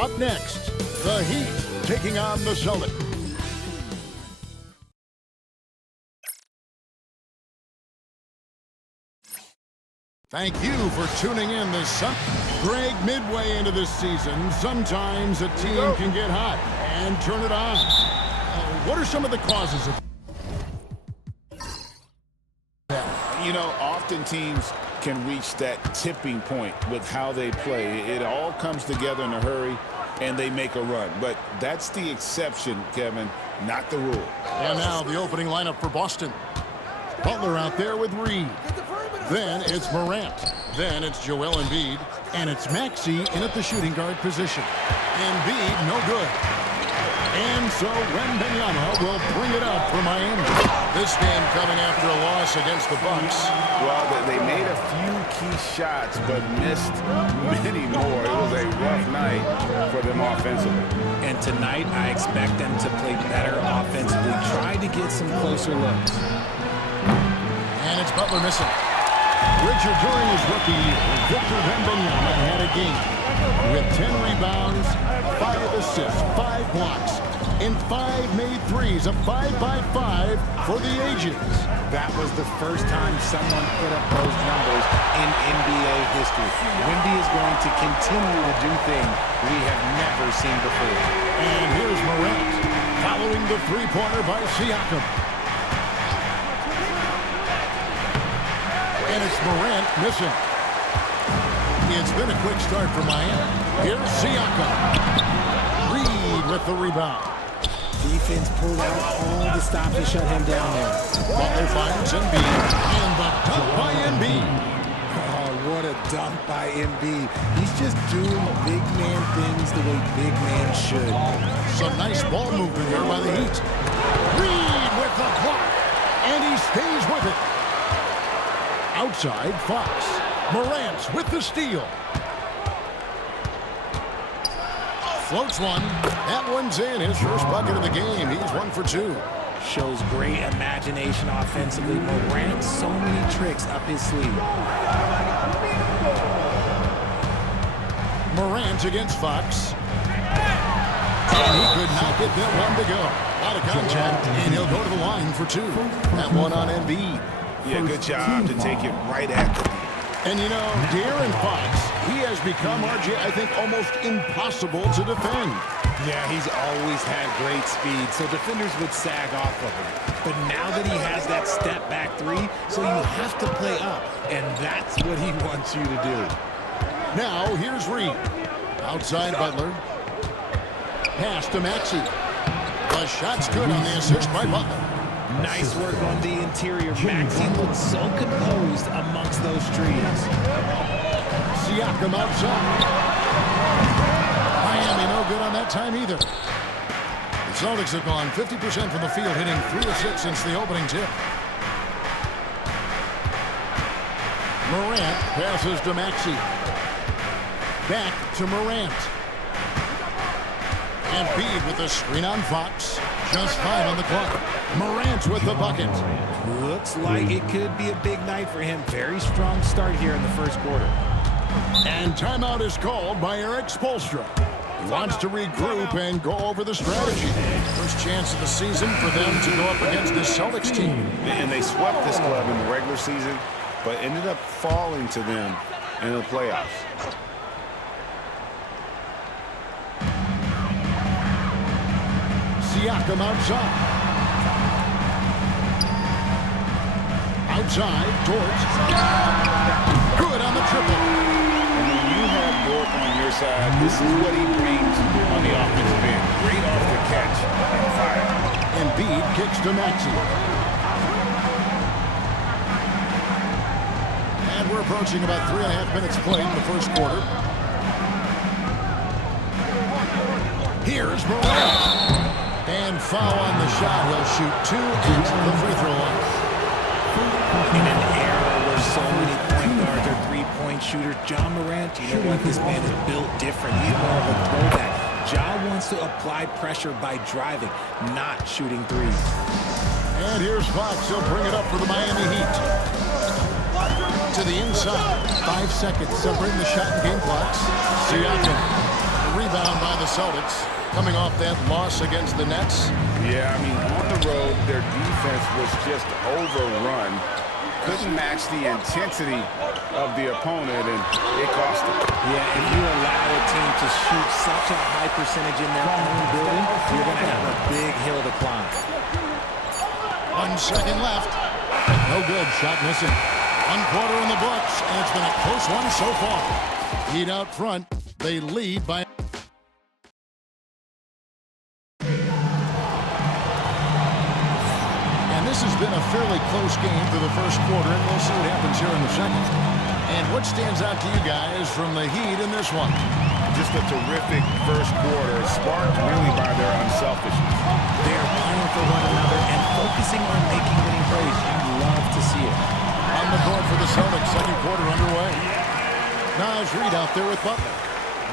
Up next, the Heat taking on the Celtics. Thank you for tuning in this Sunday. Greg, midway into this season, sometimes a team can get hot and turn it on. What are some of the causes of that? You know, often teams can reach that tipping point with how they play. It all comes together in a hurry, and they make a run. But that's the exception, Kevin, not the rule. And now the opening lineup for Boston. Butler out there with Reed. Then it's Morant. Then it's Joel Embiid. And it's Maxey in at the shooting guard position. Embiid, no good. And so Wembanyama will bring it up for Miami. This game coming after a loss against the Bucks. Well, they made a few key shots, but missed many more. It was a rough night for them offensively. And tonight, I expect them to play better offensively. Try to get some closer looks. And it's Butler missing. Richard, during his rookie year, Victor Wembanyama had a game with 10 rebounds, 5 assists, 5 blocks, and 5 made threes, a 5-by-5 for the ages. That was the first time someone put up those numbers in NBA history. Wemby is going to continue to do things we have never seen before. And here's Morant following the three-pointer by Siakam. And it's Morant missing. It's been a quick start for Miami. Here's Siakam. Reed with the rebound. Defense pulled out all the stops to shut him down there. Butler finds Embiid. And the dunk by Embiid. Oh, what a dunk by Embiid. He's just doing big man things the way big man should. Some nice ball movement there by the Heat. Reed with the block. And he stays with it. Outside, Fox. Morant with the steal. Floats one. That one's in. His first bucket of the game. He's 1 for 2. Shows great imagination offensively. Morant, so many tricks up his sleeve. Morant against Fox. And he could not get that one to go. A lot of contact, and he'll go to the line for 2. That one on Embiid. Yeah, good job to take it right at the knee. And you know, De'Aaron Fox, he has become, RJ, I think, almost impossible to defend. Yeah, he's always had great speed, so defenders would sag off of him. But now that he has that step-back 3, so you have to play up, and that's what he wants you to do. Now, here's Reed. Outside Butler. Pass to Maxey. The shot's good on the assist by Butler. Nice work on the interior. Maxey looks so composed amongst those trees. Siakam outside. Miami no good on that time either. The Celtics have gone 50% from the field, hitting 3 of 6 since the opening tip. Morant passes to Maxey. Back to Morant. And Embiid with the screen on Fox. Just 5 on the clock. Morant with the bucket. Looks like it could be a big night for him. Very strong start here in the first quarter. And timeout is called by Eric Spoelstra. He wants to regroup and go over the strategy. First chance of the season for them to go up against this Celtics team. And they swept this club in the regular season, but ended up falling to them in the playoffs. Siakam outside. Outside, Dort. Good on the triple. And when you have Dort on your side, this is what he brings on the offensive end. Great off the catch and fire. Embiid kicks to Maxey. And we're approaching about 3.5 minutes played in the first quarter. Here's Morant. And foul on the shot. He'll shoot 2 into the free throw line. In an era where so many point guards are three-point shooters, John Morant, you know what? This man is built different. He's more of a throwback. Ja wants to apply pressure by driving, not shooting threes. And here's Fox. He'll bring it up for the Miami Heat. To the inside. 5 seconds separating the shot and game clocks. Siakam. rebound by the Celtics, coming off that loss against the Nets. Yeah, I mean, on the road, their defense was just overrun. Couldn't match the intensity of the opponent, and it cost them. Yeah, if you allow a team to shoot such a high percentage in their own building, you're going to have a big hill to climb. 1 second left. No good. Shot missing. 1 quarter in the books, and it's been a close one so far. Heat out front. They lead by... This has been a fairly close game through the first quarter, and we'll see what happens here in the second. And what stands out to you guys from the Heat in this one? Just a terrific first quarter, sparked really by their unselfishness. They're playing for one another and focusing on making winning plays. You love to see it. On the board for the Celtics, second quarter underway. Naz Reid out there with Butler.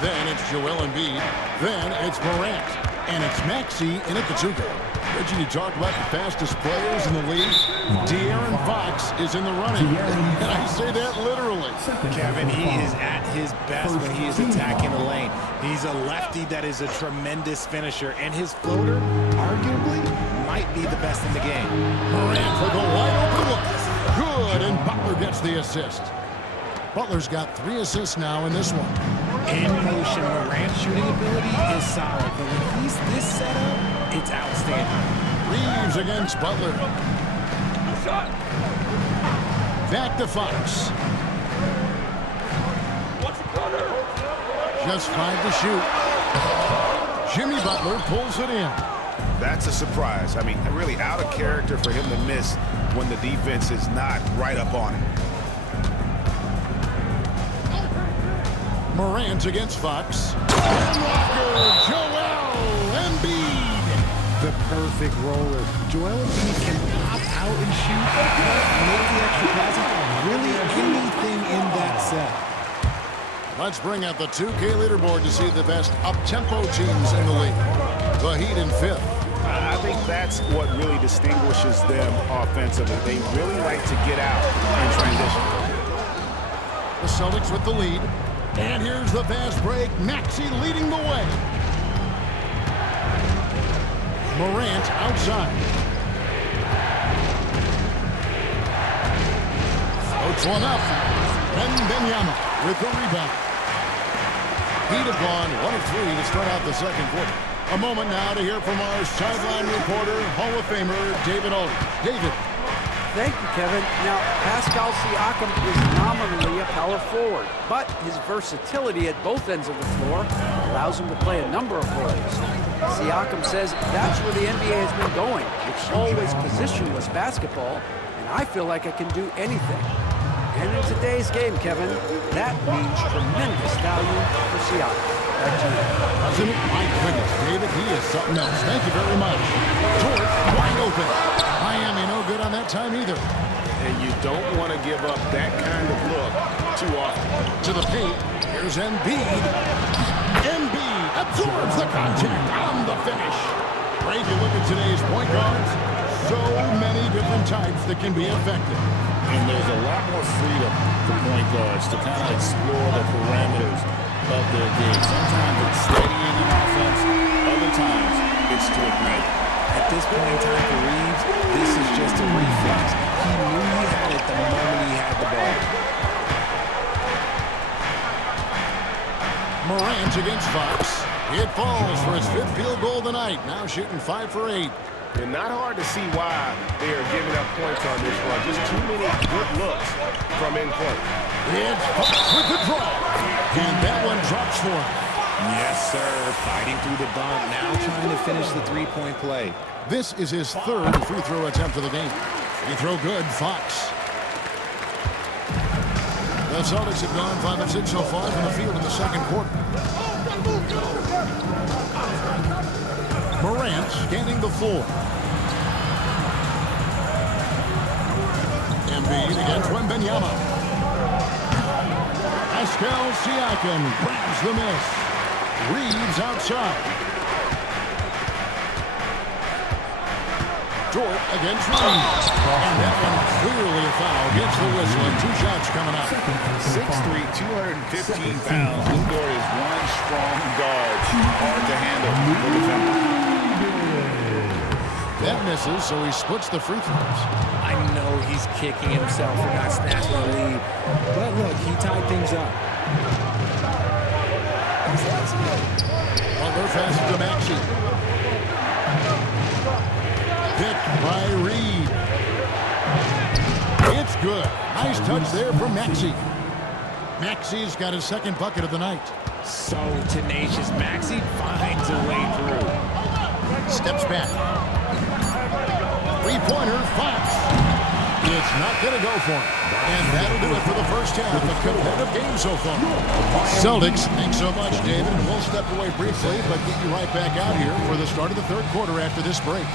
Then it's Joel Embiid. Then it's Morant. And it's Maxey in at the 2-guard. Reggie, you talk about the fastest players in the league. De'Aaron Fox is in the running. And I say that literally. Kevin, he is at his best when he is attacking the lane. He's a lefty that is a tremendous finisher, and his floater, arguably, might be the best in the game. Morant with a wide open look. Good, and Butler gets the assist. Butler's got 3 assists now in this one. In motion, Morant's shooting ability is solid, but when he's this set up, it's outstanding. Reeves against Butler. Back to Fox. Just 5 to shoot. Jimmy Butler pulls it in. That's a surprise. I mean, really out of character for him to miss when the defense is not right up on him. Morant against Fox. And Walker, Joel Embiid. The perfect roller. Joel Embiid can pop out and shoot, make the extra pass, really anything in that set. Let's bring out the 2K leaderboard to see the best up-tempo teams in the league. The Heat in 5th. I think that's what really distinguishes them offensively. They really like to get out in transition. The Celtics with the lead. And here's the fast break. Maxey leading the way. Morant outside. Floats one up. Benyama with the rebound. Heat have gone 1 of 3 to start out the second quarter. A moment now to hear from our sideline reporter, Hall of Famer David Aldridge. David. Thank you, Kevin. Now, Pascal Siakam is nominally a power forward, but his versatility at both ends of the floor allows him to play a number of roles. Siakam says that's where the NBA has been going. It's always positionless basketball, and I feel like I can do anything. And in today's game, Kevin, that means tremendous value for Siakam. Back to you. Doesn't it? My goodness, David, he is something else. Thank you very much. George, wide open. Miami no good on that time either. And you don't want to give up that kind of look too often. To the paint, here's Embiid. Embiid absorbs the contact on the finish. Great, you look at today's point guards. So many different types that can be effective. And there's a lot more freedom for point guards to kind of explore the parameters of their game. Sometimes it's steadying an offense. Other times it's to ignite. At this point in time for Reeves, this is just a reflex. He knew he had it the moment he had the ball. Morant against Fox. It falls for his 5th field goal tonight. Now shooting 5 for 8. And not hard to see why they are giving up points on this run. Just too many good looks from in play. It's Fox with the drive. And that one drops for him. Yes, sir. Fighting through the bump. Now trying to finish the three-point play. This is his 3rd free throw attempt of the game. Free throw good, Fox. The Celtics have gone 5 of 6 so far from the field in the second quarter. Morant scanning the floor. Embiid against Wembanyama. Pascal Siakam grabs the miss. Reeves outside. Dort against Reed. And that one clearly a foul. Gets the whistle and 2 shots coming up. 6'3", 215 pounds. This Dort is one strong guard. Hard to handle for the defender. That misses, so he splits the free throws. I know he's kicking himself for not snatching the lead. But look, he tied things up. Butler passes to Maxey. Picked by Reed. It's good. Nice touch there from Maxey. Maxey's got his second bucket of the night. So tenacious. Maxey finds a way through. Steps back. Three-pointer, Fox. It's not going to go for him. And that'll do it for the first half. A competitive game so far. Celtics, thanks so much, David. We'll step away briefly, but get you right back out here for the start of the third quarter after this break.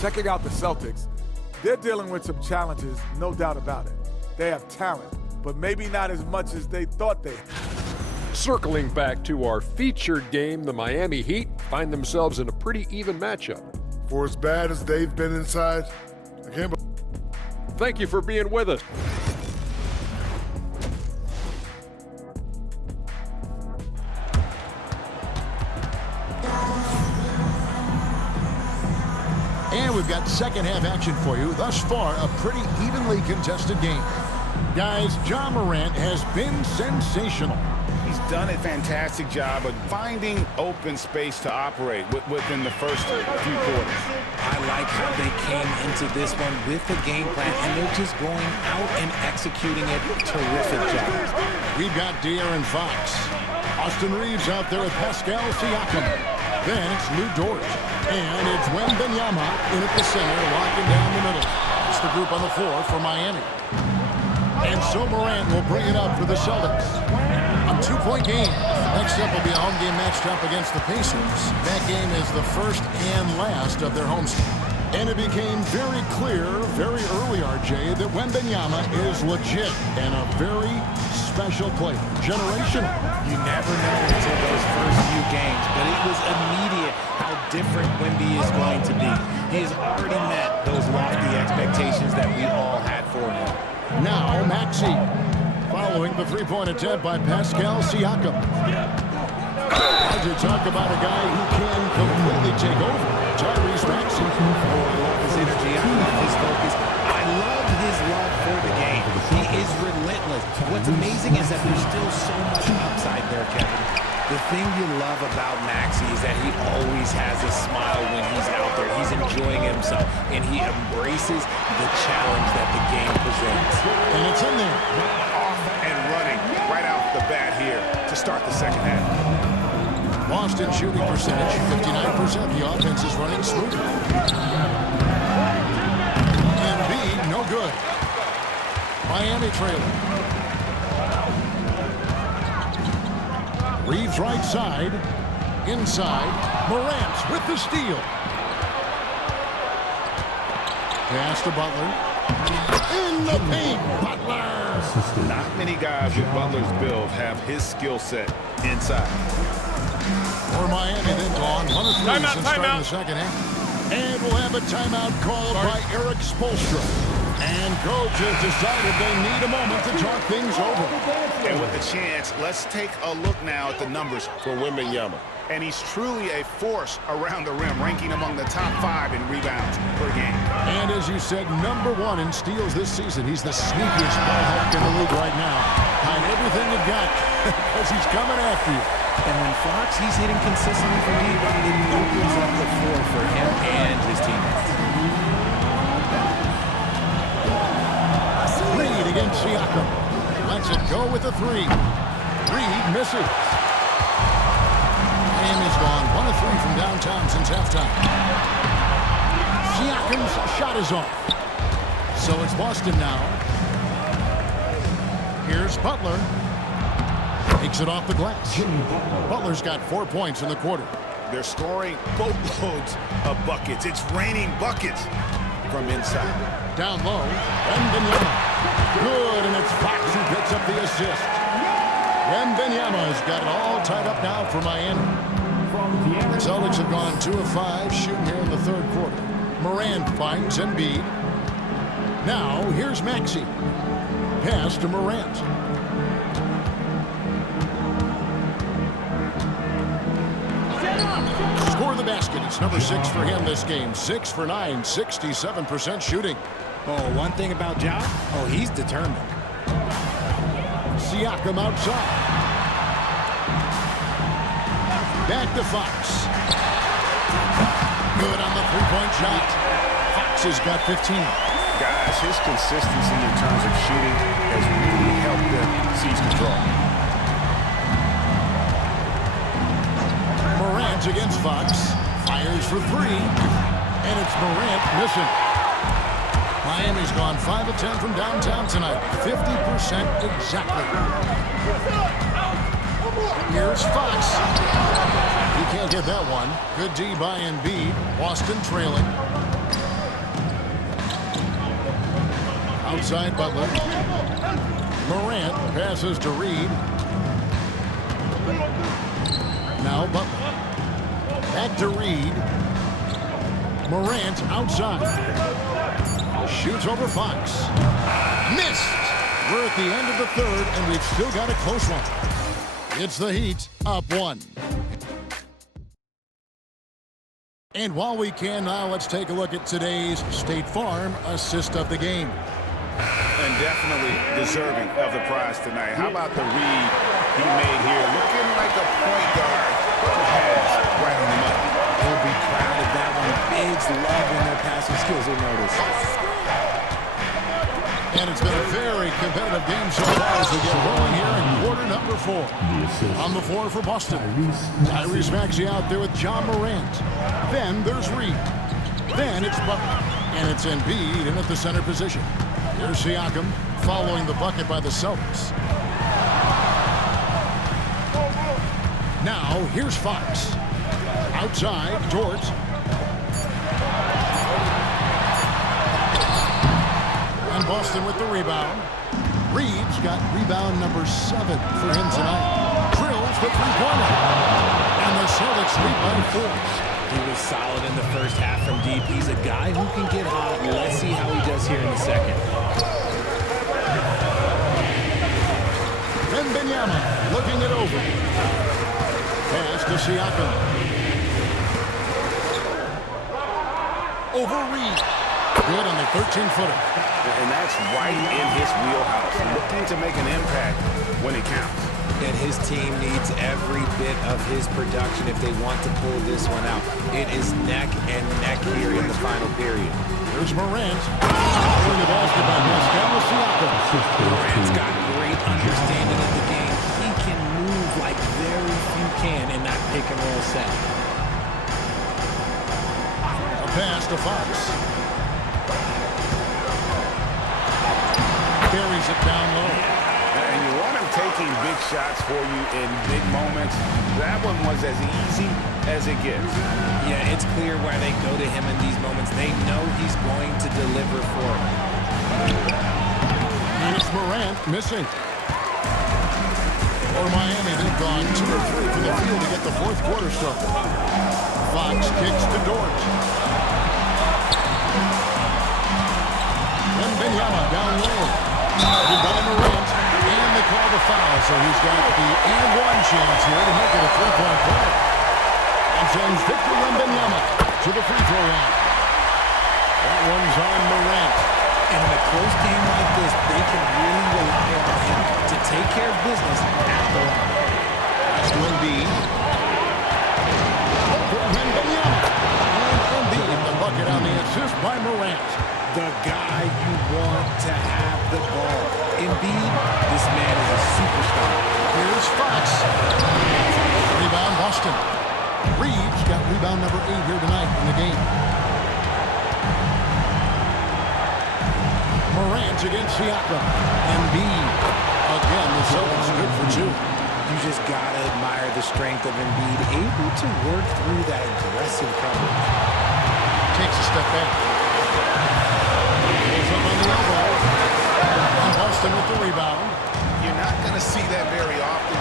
Checking out the Celtics, they're dealing with some challenges, no doubt about it. They have talent, but maybe not as much as they thought they had. Circling back to our featured game, the Miami Heat find themselves in a pretty even matchup. For as bad as they've been inside, I can't believe. Thank you for being with us. And we've got second half action for you. Thus far, a pretty evenly contested game. Guys, Ja Morant has been sensational. He's done a fantastic job of finding open space to operate within the first few quarters. I like how they came into this one with the game plan, and they're just going out and executing it. Terrific job. We've got De'Aaron Fox. Austin Reeves out there with Pascal Siakam. Then it's Lou Dort. And it's Wembanyama in at the center, locking down the middle. It's the group on the floor for Miami. And so Morant will bring it up for the Celtics. A 2-point game. Next up will be a home game matched up against the Pacers. That game is the first and last of their homestand. And it became very clear, very early, RJ, that Wembanyama is legit and a very special player. Generational. You never know until those first few games, but it was immediate how different Wemby is going to be. He has already met those lofty expectations that we all had for him. Now, Maxey, following the three-point attempt by Pascal Siakam. As you talk about a guy who can completely take over, Tyrese Maxey. Oh, I love his energy. I love his focus. I love his love for the game. He is relentless. What's amazing is that there's still so much upside there, Kevin. The thing you love about Maxey is that he always has a smile when he's out there. He's enjoying himself, and he embraces the challenge that the game presents. And it's in there. Off and running right out the bat here to start the second half. Boston shooting percentage, 59%. The offense is running smoothly. Embiid, no good. Miami trailing. Reeves right side. Inside. Morant with the steal. Pass to Butler. In the paint. Butler. Not many guys with Butler's build have his skill set inside. For Miami, they've gone 1 of 3 since starting the second half. And we'll have a timeout called by Eric Spoelstra. And coach has decided they need a moment to talk things over. And with the chance, let's take a look now at the numbers for Wembanyama. And he's truly a force around the rim, ranking among the top 5 in rebounds per game. And as you said, #1 in steals this season. He's the sneakiest ball hawk in the league right now. Hide everything you've got because he's coming after you. And when Fox, he's hitting consistently for me, it opens up the floor for him and his teammates. Reed against Siakam. Lets it go with a 3. Reed misses. Miami's gone 1 of 3 from downtown since halftime. Siakam's shot is off. So it's Boston now. Here's Butler. Takes it off the glass. Butler's got 4 points in the quarter. They're scoring boatloads of buckets. It's raining buckets from inside. Down low, Wembanyama. Good, and it's Fox who picks up the assist. Wembanyama's got it all tied up now for Miami. The Celtics have gone 2 of 5 shooting here in the third quarter. Morant finds Embiid. Now here's Maxey. Pass to Morant. Score the basket. It's number 6 for him this game. 6 for 9, 67% shooting. Oh, one thing about Ja, he's determined. Siakam outside. Back to Fox. Good on the three-point shot. Fox has got 15. Guys, his consistency in terms of shooting has really helped them seize control. Morant against Fox. Fires for 3. And it's Morant missing. Miami's gone 5 of 10 from downtown tonight. 50% exactly. Here's Fox. He can't get that one. Good D by Embiid. Boston trailing. Outside Butler. Morant passes to Reed. Now Butler. Back to Reed. Morant outside. Shoots over Fox. Missed. We're at the end of the third, and we've still got a close one. It's the Heat up 1. And while we can now, let's take a look at today's State Farm assist of the game. And definitely deserving of the prize tonight. How about the read he made here? Looking like a point guard. Pass right on the money. He'll be proud of that one. Bigs love when their passing skills are noticed. And it's been a very competitive game so far as we get rolling here in quarter number 4. On the floor for Boston. Tyrese Maxey out there with John Morant. Then there's Reed. Then it's Butler. And it's Embiid in at the center position. Here's Siakam following the bucket by the Celtics. Now here's Fox. Outside, Dort. And Boston with the rebound. Reed's got rebound number 7 for him tonight. Drills the three-pointer. And the Celtics lead by 4. He was solid in the first half from deep. He's a guy who can get hot. Let's see how he does here in the second. Wembanyama looking it over. Pass to Siakam. Over Reed. Good on the 13-footer. And that's right in his wheelhouse. Looking to make an impact when it counts. And his team needs every bit of his production if they want to pull this one out. It is neck and neck here in the final period. Here's Morant. Pulling the basket by Pascal Siakam. Morant's got great understanding of the game. He can move like very few can in that pick and roll set. A pass to Fox. Carries it down low. And you want him taking big shots for you in big moments. That one was as easy as it gets. Yeah, it's clear why they go to him in these moments. They know he's going to deliver for them. And it's Morant missing. For Miami, they've gone 2 of 3 from the field to get the fourth quarter started. Fox kicks to Dort. Wembanyama down low. By Morant. And they call the foul, so he's got the and-one chance here to make it a 3-point play. And sends Victor Wembanyama to the free throw line. That one's on Morant. And in a close game like this, they can really rely on him to take care of business at the line. That's to Embiid. For Wembanyama. And Embiid, the bucket on the assist by Morant. The guy you want to have the ball. Embiid, this man is a superstar. Here's Fox. Rebound Boston. Reed's got rebound number 8 here tonight in the game. Morant against Siakam. Embiid. Again, the Celtics good for 2. You just got to admire the strength of Embiid, able to work through that aggressive coverage. Takes a step back. Goes up on the elbow. And Boston with the rebound. You're not going to see that very often.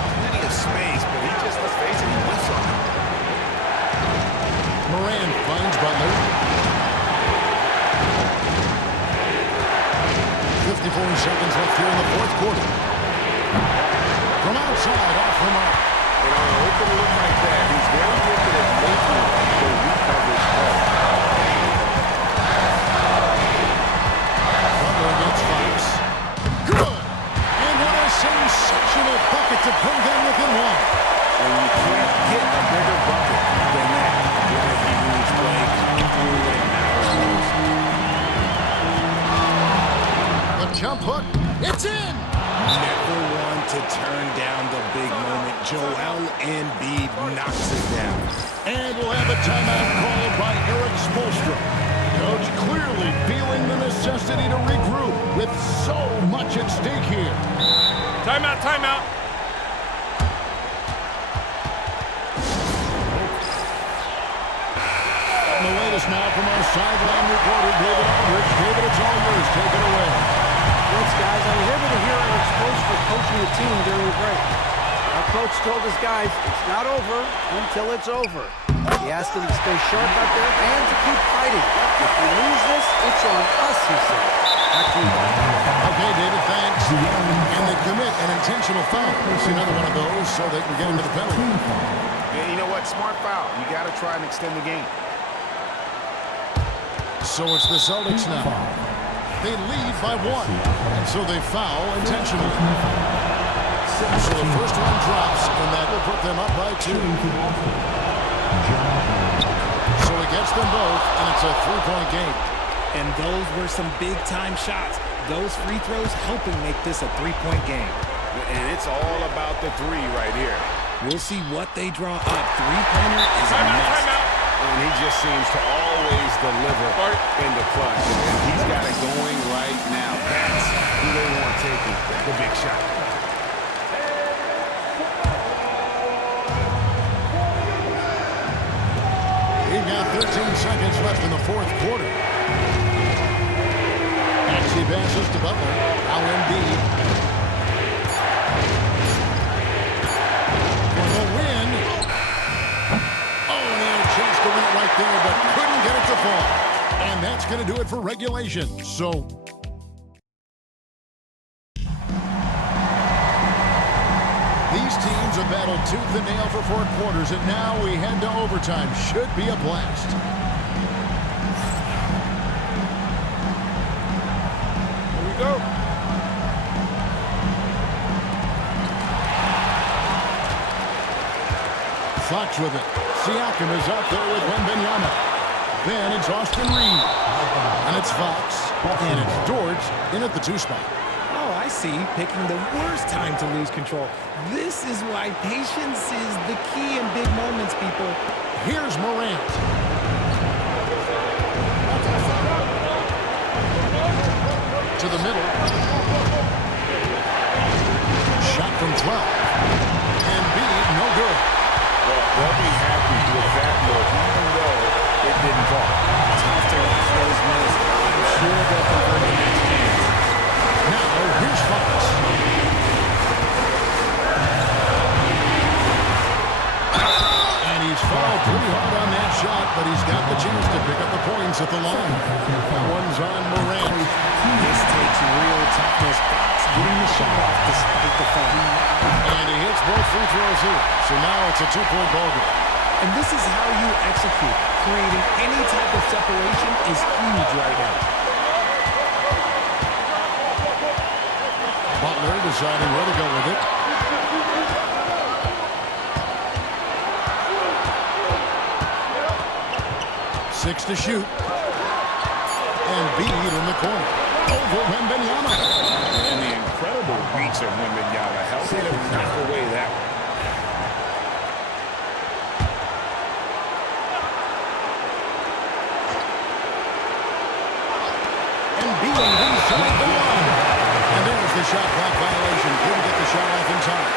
seconds left here in the fourth quarter. From outside, off the mark. And on an open look like that, he's very gifted at making the weak coverage play. Butler against Fox. Good! And what a sensational bucket to bring them within one. And you can't get a bigger bucket than that. With a huge play coming through when it matters most. The jump hook. It's in! Never one to turn down the big moment. Joel Embiid knocks it down. And we'll have a timeout called by Eric Spoelstra. Coach clearly feeling the necessity to regroup with so much at stake here. Timeout, timeout. And the latest now from our sideline reporter, David Aldridge. David, it's all yours. Take it away. Thanks, guys. I was able to hear Eric Spoelstra coaching the team during the break. Our coach told his guys it's not over until it's over. He asked them to stay sharp out there and to keep fighting. If we lose this, it's on us, he said. Back to you, Bob. Okay, David, thanks. And they commit an intentional foul. See another one of those so they can get into the penalty. Yeah, you know what? Smart foul. You got to try and extend the game. So it's the Celtics now. They lead by one, and so they foul intentionally. So the first one drops, and that will put them up by 2. So he gets them both, and it's a 3-point game. And those were some big-time shots. Those free throws helping make this a 3-point game. And it's all about the 3 right here. We'll see what they draw up. Three-pointer is a must. Timeout. And he just seems to always deliver in the clutch. And he's got it going right now. That's who they want taking the big shot. We've got 13 seconds left in the fourth quarter. Maxey passes to Butler. Now Embiid. For the win. Oh, and they had a chance to win it right there, but couldn't get it to fall. And that's going to do it for regulation. So these teams have battled tooth and nail for 4 quarters, and now we head to overtime. Should be a blast. Here we go. Fox with it. Siakam is out there with Wembanyama. Then it's Austin Reed. And it's Fox. And it's Dort in at the 2 spot. Oh, I see. Picking the worst time to lose control. This is why patience is the key in big moments, people. Here's Morant. To the middle. Shot from 12. Embiid, no good. Well, they'll be happy with that look, even though it didn't fall. Tough to watch those miss. I'm sure they'll convert the next chance. Now, here's Fox. And he's fouled pretty hard on that shot, but he's got the chance to pick up the points at the line. That one's on Morant. This takes real toughness. Fox getting the shot off despite the foul. And he hits both free throws here. So now it's a 2-point ball game. And this is how you execute. Creating any type of separation is huge right now. Butler deciding where to go with it. Six to shoot. And Embiid in the corner. Over Wembanyama. And the incredible reach of Wembanyama helping him knock away that one. Embiid inside the line. And there's the shot clock violation. Couldn't get the shot off in time.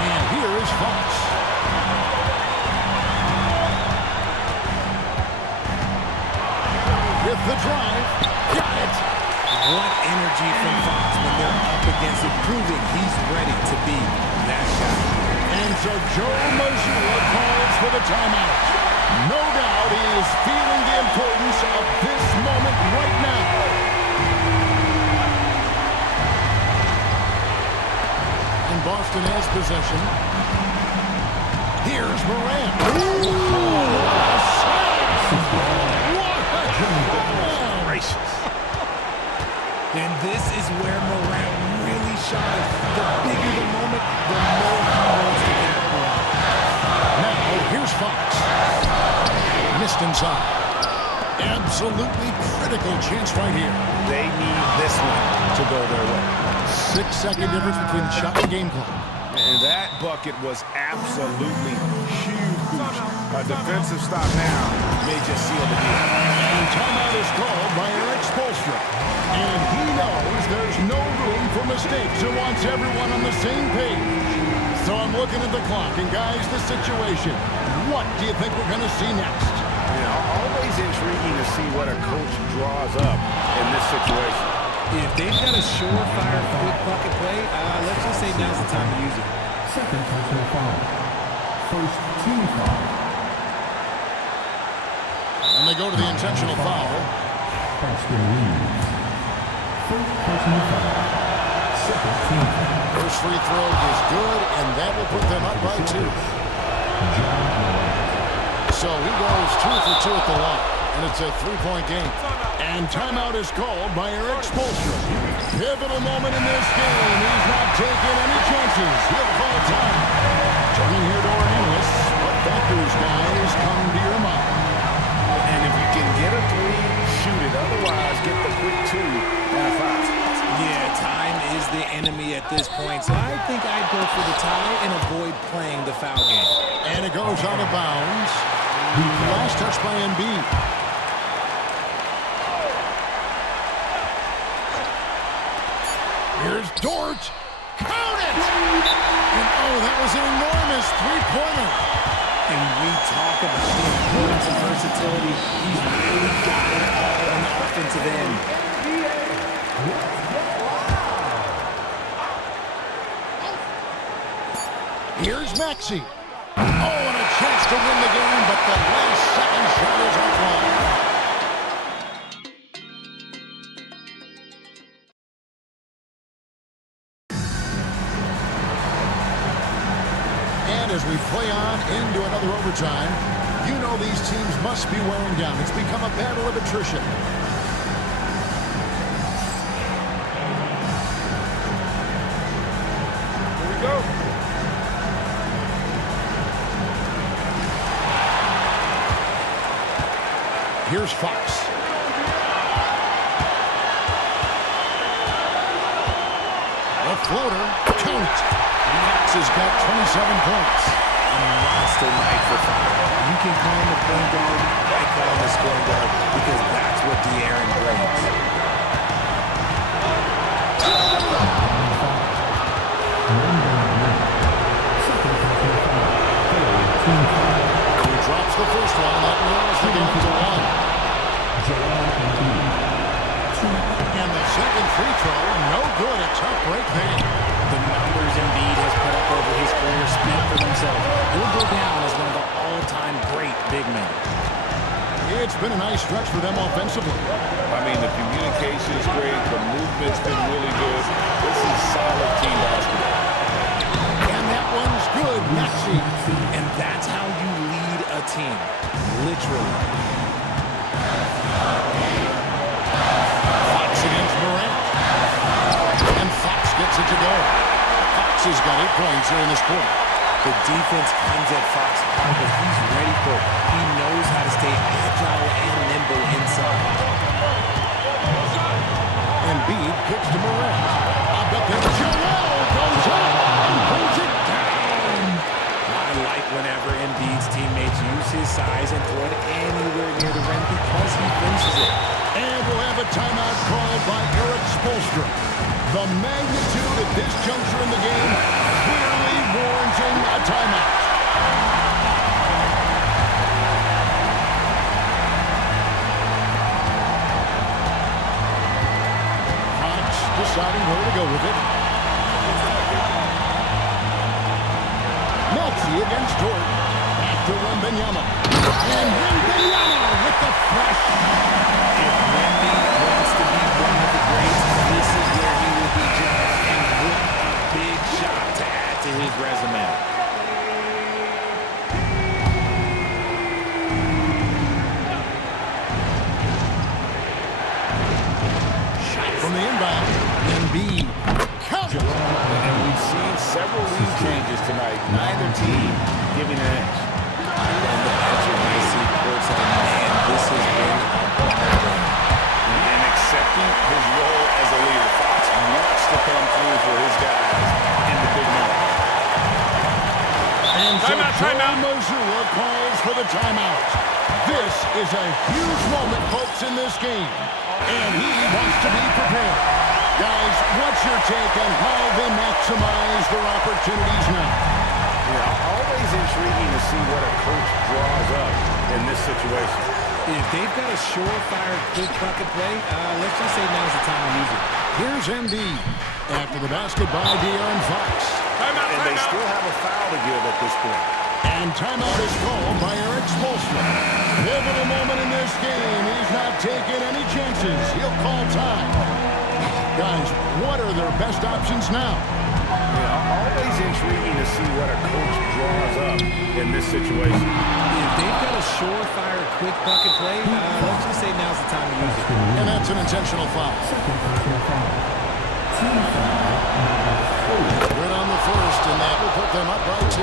And here is Fox. With the drive. Got it. What energy from Fox when they're up against it. proving he's ready to be that guy. And so Joe Mazzulla calls for the timeout. No doubt he is feeling the importance of this moment right now. And Boston has possession. Here's Morant. Gracious. And this is where Morant really shines. The bigger the moment, the more he wants to capitalize. Now, here's Fox. Missed inside. Absolutely critical chance right here. They need this one to go their way. 6-second difference between shot and game clock. And that bucket was absolutely huge. A defensive stop now may just seal the deal. And timeout is called by Eric Spoelstra. And he knows there's no room for mistakes and wants everyone on the same page. So I'm looking at the clock, and guys, the situation. What do you think we're going to see next? You know, always intriguing to see what a coach draws up in this situation. If they've got a surefire quick bucket play, let's just say now's the time to use it. Second personal foul. First team foul. And they go to the intentional foul. Boston leads. First personal foul. Second team foul. First free throw is good, and that will put them up by 2. So he goes 2 for 2 at the line, and it's a 3-point game. And timeout is called by Eric Spoelstra. Pivotal moment in this game. He's not taking any chances. He'll call time. Turning here to our analysts. What factors, guys, come to your mind? And if you can get a 3, shoot it. Otherwise, get the quick 2 and a 5. Yeah, time is the enemy at this point, so I think I'd go for the tie and avoid playing the foul game. And it goes out of bounds. Last touch by Embiid. Here's Dort. Count it! And oh, that was an enormous three-pointer. And we talk about the importance of versatility. He's really got it all on the offensive end. Here's Maxey. Oh, and a chance to win the game, but the last second shot is offline. And as we play on into another overtime, you know these teams must be wearing down. It's become a battle of attrition. Here we go. Here's Fox. A floater. Count it. Fox has got 27 points. A monster night for Fox. You can call him a point guard. I call him a scoring guard because that's what De'Aaron brings. He drops the first one. That narrows the game to 1. And the second free throw, no good. A tough break there. The numbers Embiid has put up over his career speak for themselves. He'll go down as one of the all-time great big men. It's been a nice stretch for them offensively. I mean, the communication is great. The movement's been really good. This is solid team basketball. And that one's good. Maxey. And that's how you lead a team. Literally. Fox against Morant. And Fox gets it to go. Fox has got 8 points here in this quarter. The defense comes at Fox hard, but he's ready for it. He knows how to stay agile and nimble inside. Embiid kicks to Morant. I bet that Joel goes up and pulls it down. I like whenever Embiid's teammates use his size and throw it anywhere near the rim because he finishes it. And we'll have a timeout called by Eric Spoelstra. The magnitude at this juncture in the game clearly warranting a timeout. Fox deciding where to go with it. Maxey against Jordan. Back to Wembanyama. And Wembanyama with the flush. If Wemby wants to be one of the greats, this is where he will be, John. And what a big shot to add to his resume. From the inbound, Embiid. Count it. And we've seen several lead changes tonight. Neither team giving an edge. I love the edge when I see courtside. Man, this has been a ball. And accepting his role as a leader. Fox wants to come through for his guys in the big moment. And so Timeout. Mazzulla calls for the timeout. This is a huge moment, folks, in this game. And he wants to be prepared. Guys, what's your take on how they maximize their opportunities now? Yeah, always intriguing to see what a coach draws up in this situation. If they've got a surefire quick bucket play, let's just say now's the time to use it. Here's Embiid. After the basket by De'Aaron Fox. And they still have a foul to give at this point. And timeout is called by Eric Spoelstra. Pivotal moment in this game. He's not taking any chances. He'll call time. Guys, what are their best options now? Yeah, always intriguing to see what a coach draws up in this situation. If they've got a surefire quick bucket play, let's just say now's the time to use it. And that's an intentional foul. Good on the first, and that will put them up by 2.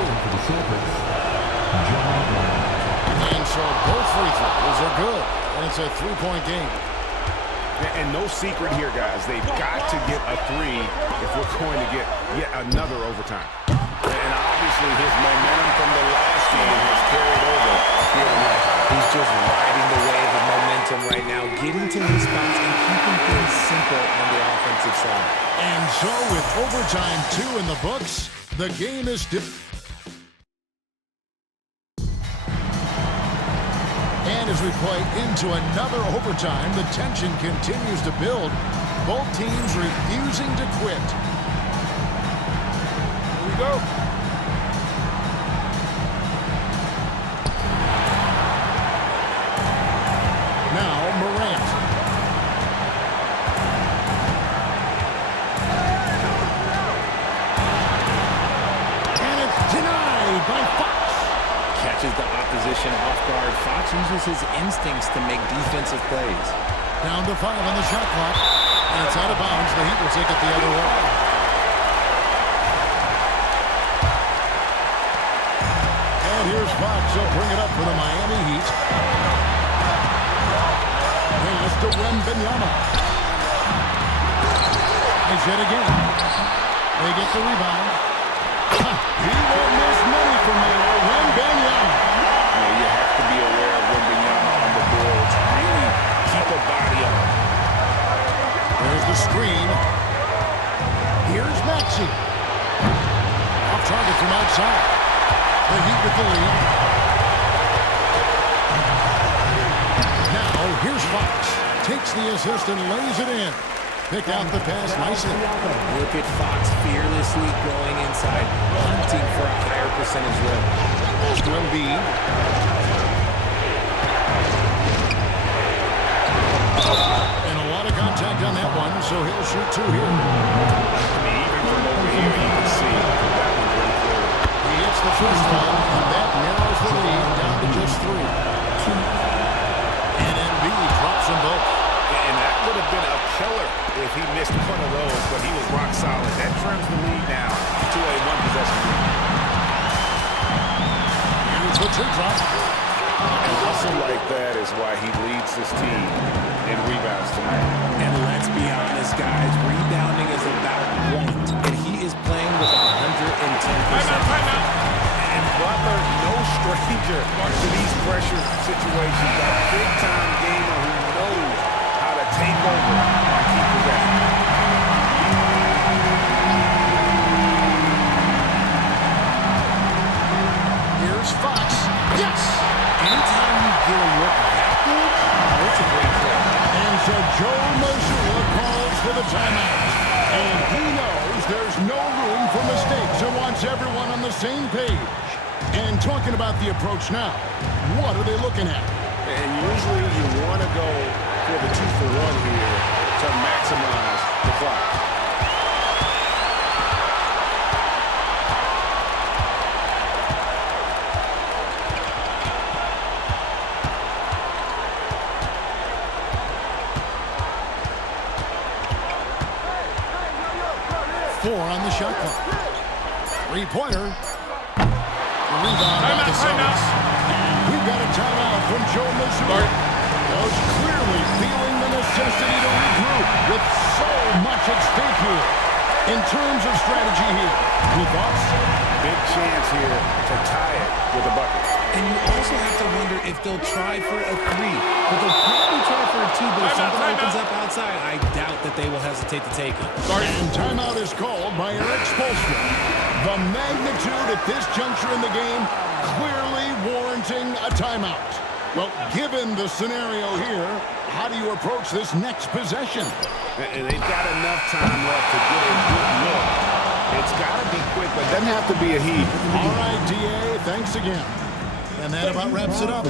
And so both free throws are good, and it's a 3-point game. And no secret here, guys. They've got to get a 3 if we're going to get yet another overtime. And obviously his momentum from the last game has carried over here tonight. He's just riding the wave of momentum right now, getting to his spots and keeping things simple on the offensive side. And so with overtime 2 in the books, the game is still... And as we play into another overtime, the tension continues to build. Both teams refusing to quit. Here we go. Now Morant. And it's denied by Fox. Catches the opposition off guard. Fox uses his instincts to make defensive plays. Down to 5 on the shot clock. And it's out of bounds. The Heat will take it the other way. And here's Fox. He'll bring it up for the Miami Heat. Pass to Wembanyama. He's hit again. They get the rebound. He won't miss many from there. Wembanyama. You have to be aware of Wembanyama on the boards. Really keep a body on. There's the screen. Here's Maxey. Off target from outside. The Heat with the lead. Now, here's Fox. Takes the assist and lays it in. Pick out the pass nicely. Look at Fox fearlessly going inside, hunting for a higher percentage run. Pass to Embiid. And a lot of contact on that one, so he'll shoot 2 here. Even from over here, you can see that one's really clear. He hits the first one, and that narrows the lead down to just 3. And Embiid drops them both. And that would have been a killer if he missed one of those, but he was rock solid. That trims the lead now to a 1-possession lead. Here's the 2 drop. And hustle like that is why he leads his team in rebounds tonight. And let's be honest, guys, rebounding is about want, and he is playing with 110%. And Butler, no stranger to these pressure situations. A big-time gamer who knows how to take over on key possession. Here's Fox. Yes! Anytime you get a look that good, it's a great play. And so Joe Mazzulla calls for the timeout. And he knows there's no room for mistakes and wants everyone on the same page. And talking about the approach now, what are they looking at? And usually you want to go for the 2-for-1 here to maximize the clock. Four on the shot clock. Three-pointer. Rebound by the Celtics. We've got a timeout from Joe Mazzulla. Coach clearly feeling the necessity to regroup with so much at stake here. In terms of strategy here, any thoughts? Big chance here to tie it with a bucket. And you also have to wonder if they'll try for a 3. But they'll probably try for a 2, but if something opens up outside, I doubt that they will hesitate to take it. And timeout is called by Eric Spoelstra. The magnitude at this juncture in the game clearly warranting a timeout. Well, given the scenario here, how do you approach this next possession? And they've got enough time left to get a good look. It's got to be quick, but it doesn't have to be a heat. All right, DA, thanks again. And that about wraps it up.